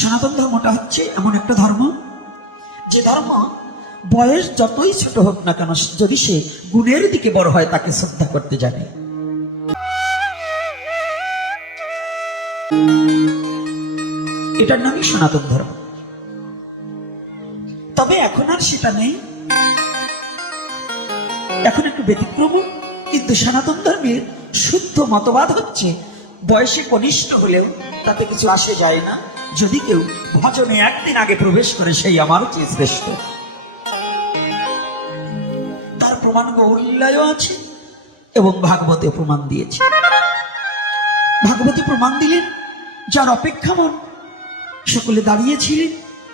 সনাতন ধর্মটা হচ্ছে এমন একটা ধর্ম যে ধর্ম বয়স যতই ছোট হোক না কেন, যদি সে গুণের দিকে বড় হয়, তাকে শ্রদ্ধা করতে জানে। এটার নামই সনাতন ধর্ম। তবে এখন আর সেটা নেই। এখন একটু ব্যতিক্রম, কিন্তু সনাতন ধর্মের শুদ্ধ মতবাদ হচ্ছে, বয়সে কনিষ্ঠ হলেও তাতে কিছু আসে যায় না। যদি কেউ ভজনে একদিন আগে প্রবেশ করে, সেই আমার চেয়ে শ্রেষ্ঠ। তার প্রমাণ গৌরীলায় আছে এবং ভাগবতে প্রমাণ দিয়েছে। ভাগবতী প্রমাণ দিলেন, যার অপেক্ষামান সকলে দাঁড়িয়েছিলেন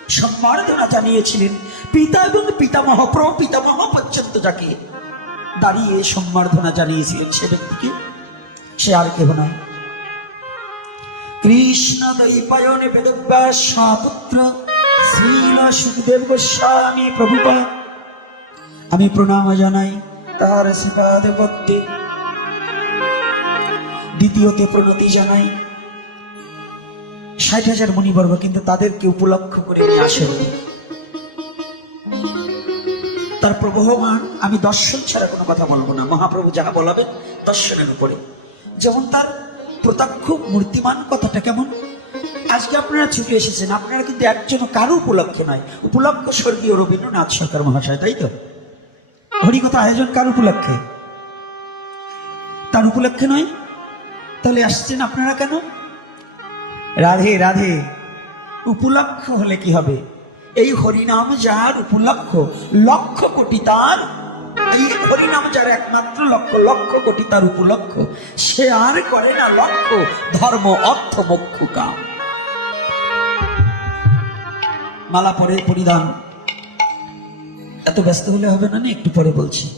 সম্মার্ধনা জানিয়েছিলেন, পিতা এবং পিতামহ, প্রপিতামহ পর্যন্ত যাকে দাঁড়িয়ে সম্মার্ধনা জানিয়েছিলেন সে ব্যক্তিকে, সে আর কেহ নয়। বেদব্যাস পুত্র শ্রীল সুখদেব গোস্বামী প্রভুপা আমি প্রণাম জানাই তার দ্বিতীয়তে প্রণতি জানাই ষাট হাজার মণিবর্গ কিন্তু তাদেরকে উপলক্ষ করে নিয়ে আসেন তার প্রবহমান, আমি দর্শন ছাড়া কোনো কথা বলব না। মহাপ্রভু যাহা বলাবেন, দর্শনের উপরে। যেমন তার প্রত্যক্ষ মূর্তিমান কথাটা কেমন? আজকে আপনারা ছুটে এসেছেন, আপনারা কিন্তু একজন কারও উপলক্ষে নয়। উপলক্ষ স্বর্গীয় রবীন্দ্রনাথ সরকার মহাশয়, তাই তো? হরিকথা আয়োজন কার উপলক্ষে? তার উপলক্ষে নয়? তাহলে আসছেন আপনারা কেন? রাধে রাধে, উপলক্ষ হলে কি হবে? এই হরিনাম যার উপলক্ষ, লক্ষ কোটি তার মালা পরে পরিধান। এত ব্যস্ত হলে হবে না? একটু পরে বলছি।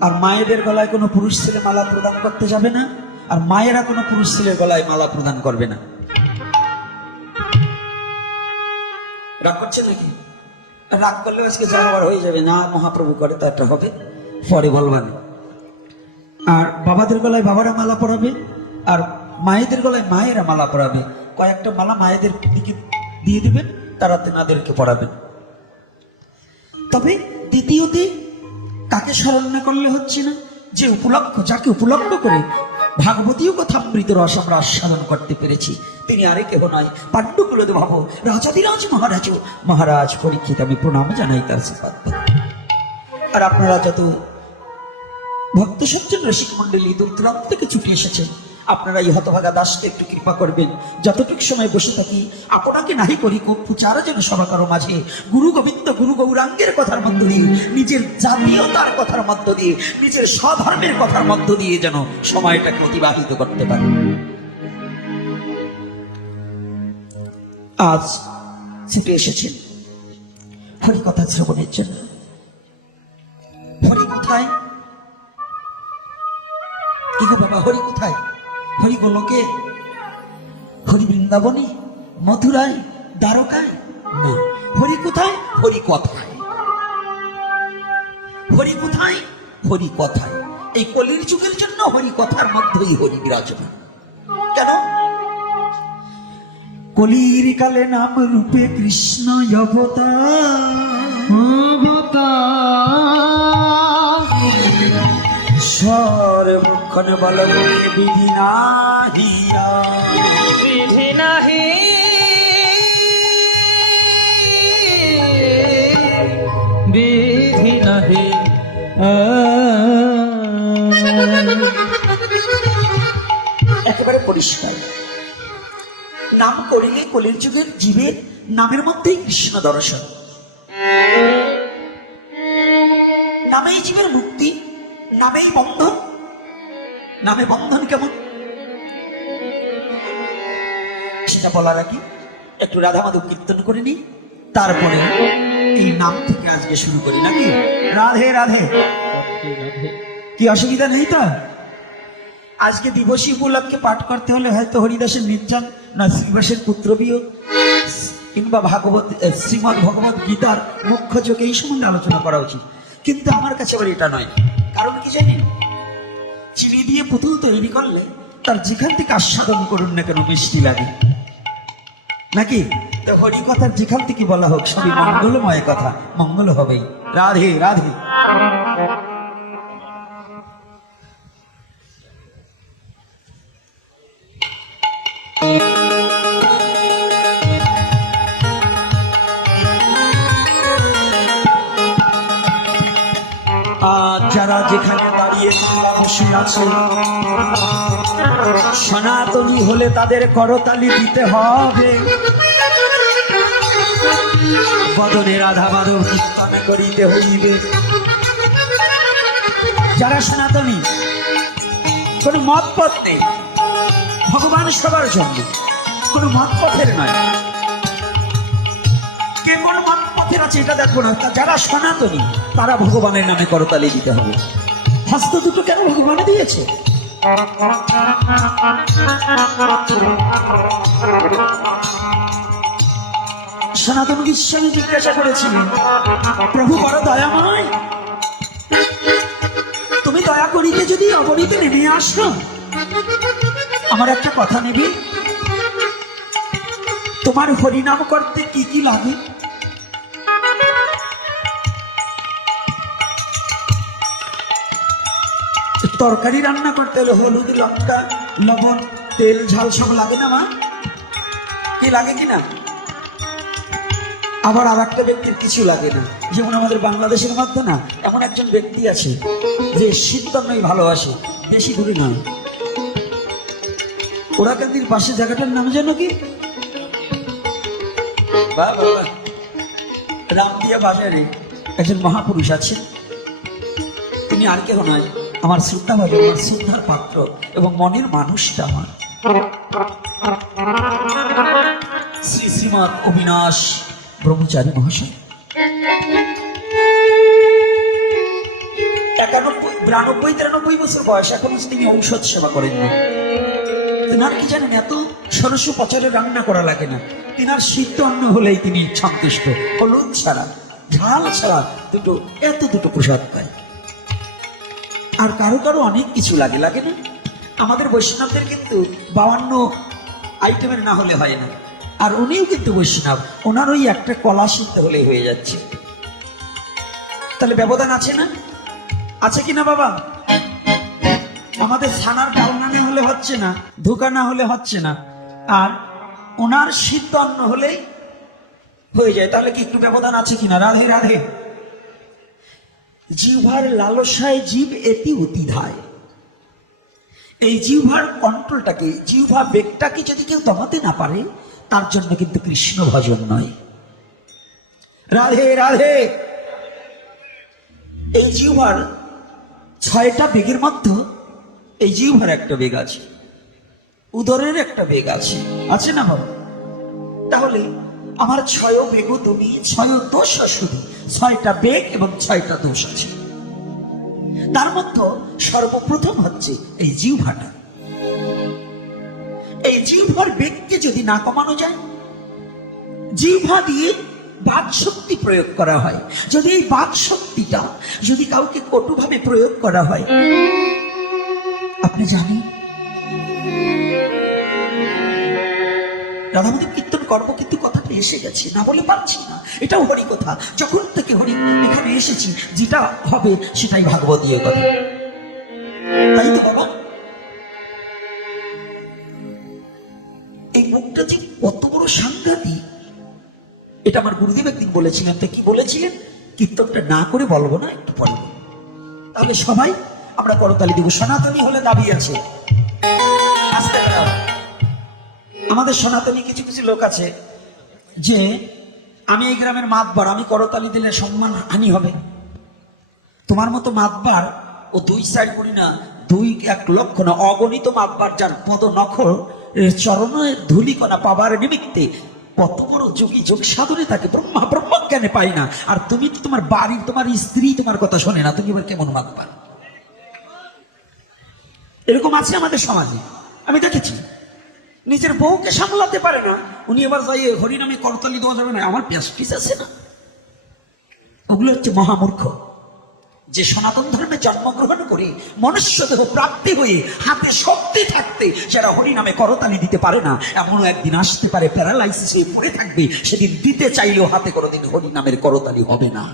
আর মায়েদের গলায় কোনো পুরুষ ছেলে মালা প্রদান করতে যাবে না? আর মায়েরা কোনো পুরুষ ছেলের গলায় মালা প্রদান করবে না? রাগ করছে নাকি? রাগ করলে আজকে যা হয়ে যাবে না, মহাপ্রভু করে তা একটা হবে। পরে বলবেন আর বাবাদের গলায় বাবারা মালা পরাবে, আর মায়েদের গলায় মায়েরা মালা পরাবে। কয়েকটা মালা মায়েদের দিকে দিয়ে দেবেন, তারা তেনাদেরকে পড়াবেন তবে দ্বিতীয়তে, কাকে স্মরণ না করলে হচ্ছে না, যে উপলক্ষ, যাকে উপলক্ষ করে ভাগবতীয় কথামৃত রস আমরা আস্বাদন করতে পেরেছি। তিনি আরে কেহ নয়। পাণ্ডুকুলদ ভাব রাজাদিরাজ মহারাজ মহারাজ পরীক্ষিত, আমি প্রণাম জানাই তার শ্রীপাদ আর আপনারা যত ভক্ত সজ্জন রসিক মন্ডলী দূর দূরান্ত থেকে ছুটে এসেছেন আপনারা এই হতভাগা দাসকে একটু কৃপা করবেন। যতটুক সময় বসে থাকি, আপনাকে নাহি করি কুচারা যেন সবাকারো মাঝে। গুরু গোবিন্দ, গুরু গৌরাঙ্গের কথার মধ্য দিয়ে, নিজের জাতীয়তার কথার মধ্য দিয়ে, নিজের স্বধর্মের কথার মধ্য দিয়ে যেন সময়টাকে অতিবাহিত করতে পারে। আজ ছুটে এসেছেন হরি কথা শ্রবণের জন্য। হরি কোথায় কি বাবা হরি কোথায় হরি গোলকে হরি বৃন্দাবনে মথুরায় দ্বারকায়? না হরি কোথায় হরি কথায় হরি কোথায় হরি কথায় এই কলির যুগের জন্য হরি কথার মধ্যেই হরি বিরাজমান। কেন? কলির কালে নাম রূপে কৃষ্ণ অবতার। সর্বক্ষণ বল বিধি নাহিয়া বিধি নাহি। বিধি নাহি। একেবারে পরিষ্কার। নাম করিলে কলির যুগের জীবের নামের মধ্যেই কৃষ্ণ দর্শন। নামেই জীবের মুক্তি নামেই বন্ধন নামে বন্ধন কেমন? সেটা বলার আগে একটু রাধা মাধব কীর্তন করে নি তারপরে এই নাম থেকে আজকে শুরু করি নাকি? রাধে রাধে। কি অসুবিধা নেই তো? আজকে দিবসী উপলক্ষে পাঠ করতে হলে হয়তো হরিদাসের নির্জন না শ্রীবাসের পুত্র বিয়োগ কিংবা ভাগবত এ, শ্রীমদ ভগবত গীতার মুখ্য চোখে এই সম্বন্ধে আলোচনা করা উচিত। কিন্তু আমার কাছে আবার এটা নয়। কারণ কি জানেন? চিনি দিয়ে পুতুল তৈরি করলে তার যেখান থেকে আস্বাদন করুন না কেন মিষ্টি লাগে। নাকি? হরি কথার যেখান থেকে বলা হোক, সবই মঙ্গলময় কথা, মঙ্গল হবেই। রাধে রাধে। যারা যেখানে দাঁড়িয়ে বসে আছো। সনাতনী হলে তাদের করতালি দিতে হবে। বদনে রাধা মাধব করিতে হইবে। যারা সনাতনী, কোনো মত পথ নেই। ভগবান সবার জন্য, কোনো মত পথের নয়। কে কোন মত পথের আছে এটা দেখব না। যারা সনাতনী, তারা ভগবানের নামে করতালি দিতে হবে। হস্ত দুটো কেন ভগবান দিয়েছে? সনাতন গোস্বামী জিজ্ঞাসা করেছিলেন, প্রভু বড় দয়াময় তুমি দয়া করিতে যদি অবনীতে নেমে আসো, আমার একটা কথা নেবে। তোমার হরিনাম করতে কি কি লাগে? তরকারি রান্না করতে হলে হলুদ, লঙ্কা, লবণ, তেল, ঝাল সব লাগে না মা? কি লাগে কি না? আবার আর একটা ব্যক্তির কিছু লাগে না। যেমন আমাদের বাংলাদেশের মধ্যে না, এমন একজন ব্যক্তি আছে, যে শীতন্নই ভালোবাসে, বেশি দূরে নয় ওরাকান্দির পাশে জায়গাটার নাম যেন কি। রামদিয়া বাজারে একজন মহাপুরুষ আছে তিনি আর কেউ নয়। আমার শ্রদ্ধা ভাবে আমার শ্রদ্ধার পাত্র এবং মনের মানুষটা আমার। শ্রী শ্রীমৎ অবিনাশ ব্রহ্মচারী মহাশয়। একানব্বই, বিরানব্বই, তিরানব্বই বছর বয়স, এখন তিনি ঔষধ সেবা করেন না। তিনার কি জানেন, এত ষোলোশো বছরে রান্না করা লাগে না। তিনার সিদ্ধ অন্ন হলেই তিনি সন্তুষ্ট। হলুদ ছাড়া, ঝাল ছাড়া দুটো, এত দুটো প্রসাদ পায়। আর কারও কারও অনেক কিছু লাগে লাগে না? আমাদের বৈষ্ণবদের কিন্তু বাউান্ন আইটেমের না হলে হয় না। আর উনিও কিন্তু বৈষ্ণব, ওনার ওই একটা কলা সিদ্ধ হলেই হয়ে যাচ্ছে। তাহলে ব্যবধান আছে না? আছে কি না বাবা? আমাদের ছানার ডালনা না হলে হচ্ছে না, ধোকা না হলে হচ্ছে না। আর ওনার সিদ্ধ অন্ন হলেই হয়ে যায়। তাহলে কি একটু ব্যবধান আছে কিনা? রাধে রাধে। জিহ্বার লালসায় জীব এতি অতিধায়। এই জিহ্বার কন্ট্রোলটাকে জিহ্বা বেগটাকে যদি কেউ দমাতে না পারে, তার জন্য কিন্তু কৃষ্ণ ভজন নয়। রাধে রাধে! এই জিহ্বার ছয়টা বেগের মধ্যে, এই জিহ্বার একটা বেগ আছে, উদরের একটা বেগ আছে আছে না বাবা? তাহলে আমার ছয় বেগ তুমি ছয় দোষ শুধু। ছয়টা বেগ এবং ছয়টা দোষ আছে। তার মধ্যে সর্বপ্রথম হচ্ছে এই জিহ্বাটা। এই জিহ্বার বেগকে যদি না কমানো যায়, জিহ্বা দিয়ে বাক শক্তি প্রয়োগ করা হয়। যদি এই বাক শক্তিটা যদি কাউকে কটুভাবে প্রয়োগ করা হয়, আপনি জানেন? রাধামাধব কীর্তন করব কিন্তু কথাটা এসে গেছে, না বলে পারছি না। এটাও হরি কথা। যখন থেকে হরি এখানে এসেছি, যেটা হবে সেটাই ভাগবতীয় কথা। তাই তো বাবা? এই মুখটা যে কত বড় সাংঘাতিক। এটা আমার গুরুদেব একদিন বলেছিলেন। তো কি বলেছিলেন? কীর্তনটা না করে বলব না, একটু পরে তাহলে সবাই, আমরা করতালি দেবো। সনাতনী হলে দাবি আছে। আমাদের সনাতনী কিছু কিছু লোক আছে। যে আমি এই গ্রামের মাতবার, আমি করতালি দিলে সম্মান হানি হবে। তোমার মতো মাতবার ও দুই সাইড করি না, দুই এক লক্ষ না, অগণিত মাতবার যার পদ নখর চরণে ধুলিকণা পাবার নিমিত্তে কত বড় যোগী যোগ সাধনে থাকে ব্রহ্মা ব্রহ্মজ্ঞানে পাই না। আর তুমি তো তোমার বাড়ির, তোমার স্ত্রী তোমার কথা শোনে না, তুমি এবার কেমন মাতবার? এরকম আছে আমাদের সমাজে। আমি দেখেছি। নিজের বউকে সামলাতে পারে না। উনি এবার যাই হরিনামে করতালি দেওয়া যাবে না, আমার পেঁয়াজ পিস আছে না? ওগুলো হচ্ছে মহামূর্খ। যে সনাতন ধর্মে জন্মগ্রহণ করে মনুষ্য দেহ প্রাপ্তি হয়ে হাতে শক্তি থাকতে যারা হরি নামে করতালি দিতে পারে না, এমনও একদিন আসতে পারে, প্যারালাইসিস হয়ে পড়ে থাকবে, সেদিন দিতে চাইলেও হাতে কোনোদিন হরি নামের করতালি হবে না।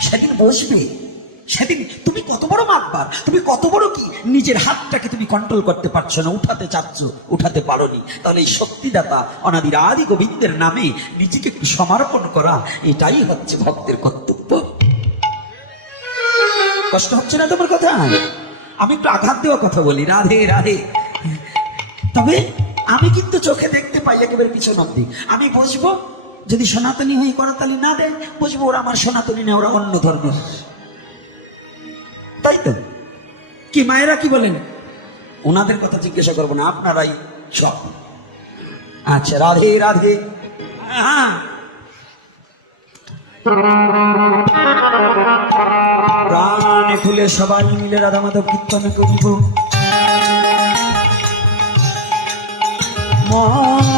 সেদিন বসবে। সেদিন তুমি কত বড় মাতবার? তুমি কত বড় কি? নিজের হাতটাকে তুমি কন্ট্রোল করতে পারছ না, উঠাতে চাচ্ছ, উঠাতে পারোনি। তাহলে এই শক্তিদাতা অনাদির আদি গোবিন্দের নামে নিজেকে একটু সমর্পণ করা, এটাই হচ্ছে ভক্তের কর্তব্য। কষ্ট হচ্ছে না তোমার কথা? আমি একটু আঘাত দেওয়া কথা বলি। রাধে রাধে। তবে আমি কিন্তু চোখে দেখতে পাই একেবারে পিছন অব্দি। আমি বুঝব যদি সনাতনী হয়ে করতালি না দেয় বুঝব ওরা আমার সনাতনী না, ওরা অন্য ধর্মের। তাই তো কি মায়েরা কি বলেন? ওনাদের কথা জিজ্ঞাসা করব না আপনারাই সব। আচ্ছা রাধে রাধে। হ্যাঁ। প্রাণে খুলে সবাই মিলে রাধা মাধব কীর্তন করিব। মনের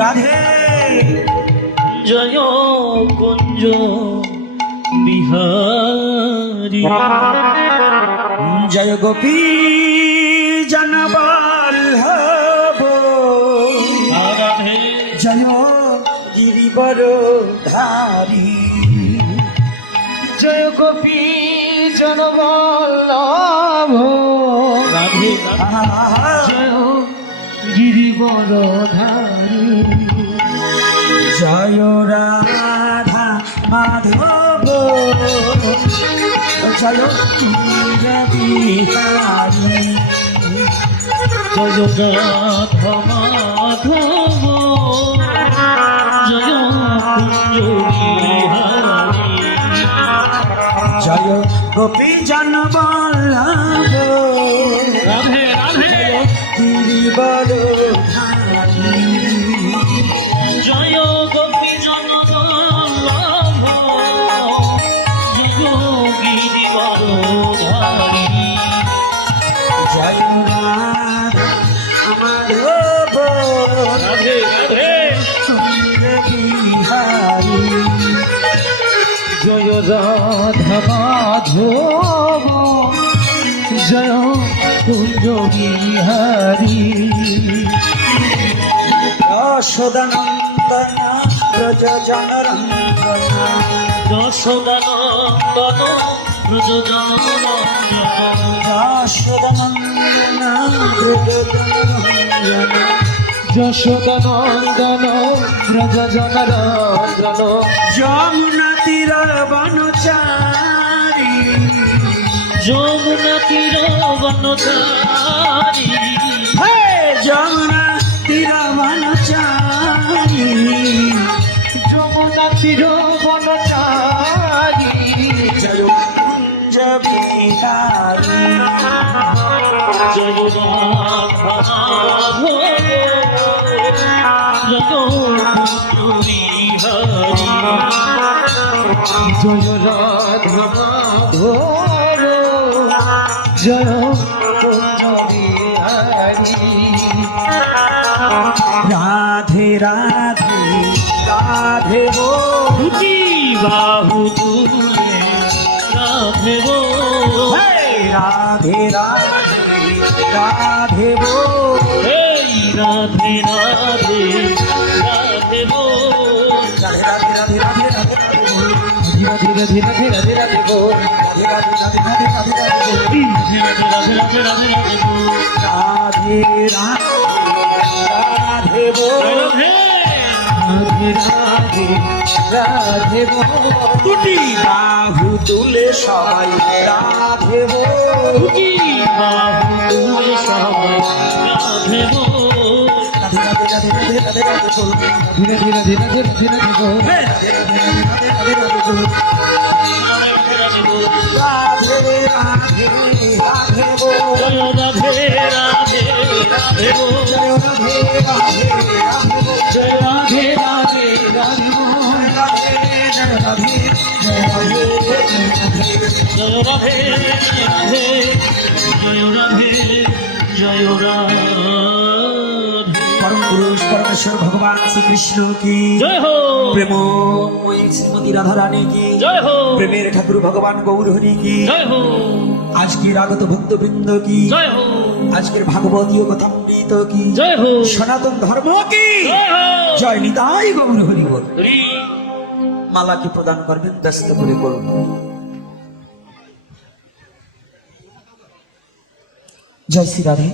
রাধে। জয় কুঞ্জ বিহারী। জয় গোপী জনবল্লভ রাধে জয় গিরিবর ধারী। জয় গোপী জনবল্লভ রাধে। জয় গিরিবরধারী বিহারী জয় রাধ মাধব জয় জয় গোপী জনবল্লভ রাধে রাধে ধারী রাধে রাধে বিহারী জয় রাধা মাধব জয় কুঞ্জ বিহারী যশোদানন্দন ব্রজ জনরঞ্জন যশোদানন্দন ব্রজজনরঞ্জন যশোদানন্দন ব্রজ জনরঞ্জন যশোদানন্দন ব্রজজনরঞ্জন। যমুনা তীর বনচারী যমুনা তীর বনচারী হে যমুনা তীর বনচারী যমুনা তীর বনচারী জয় কুঞ্জ বিহারী জয় জয় রাধা মাধব জয় রাধে রাধে রাধে গো দুটি বাহু তুলে রাধে গো রাধে রাধে রাধে গো রাধে গো রাধে রাধে রাধে গো রাধে রাধে রাধে বল দুটি বাহু তুলে সবাই রাধে। দুটি বাহু তুলে সবাই রাধে ধীরে ধীরে ধীরে ধীরে ধীরে ধীরে। জয় রাধে রাধে রাধে জয় রাধে। জয় রাধে পরমেশ্বর ভগবান শ্রীকৃষ্ণ কি? জয় হো। প্রেমময়ী শ্রীমতী রাধা রানী কি? জয় হো। প্রেমের ঠাকুর ভগবান গৌর হরি কি? জয় হো। আজকের আগত ভক্তবৃন্দ কি? জয় হো। আজকের ভাগবতীয় কথামৃত কি? জয় হো। সনাতন ধর্ম কি? জয় নিতাই গৌর হরি। বল মালাকে প্রদান করবেন ব্যস্ত করে করুন। জয় শ্রী রাধে।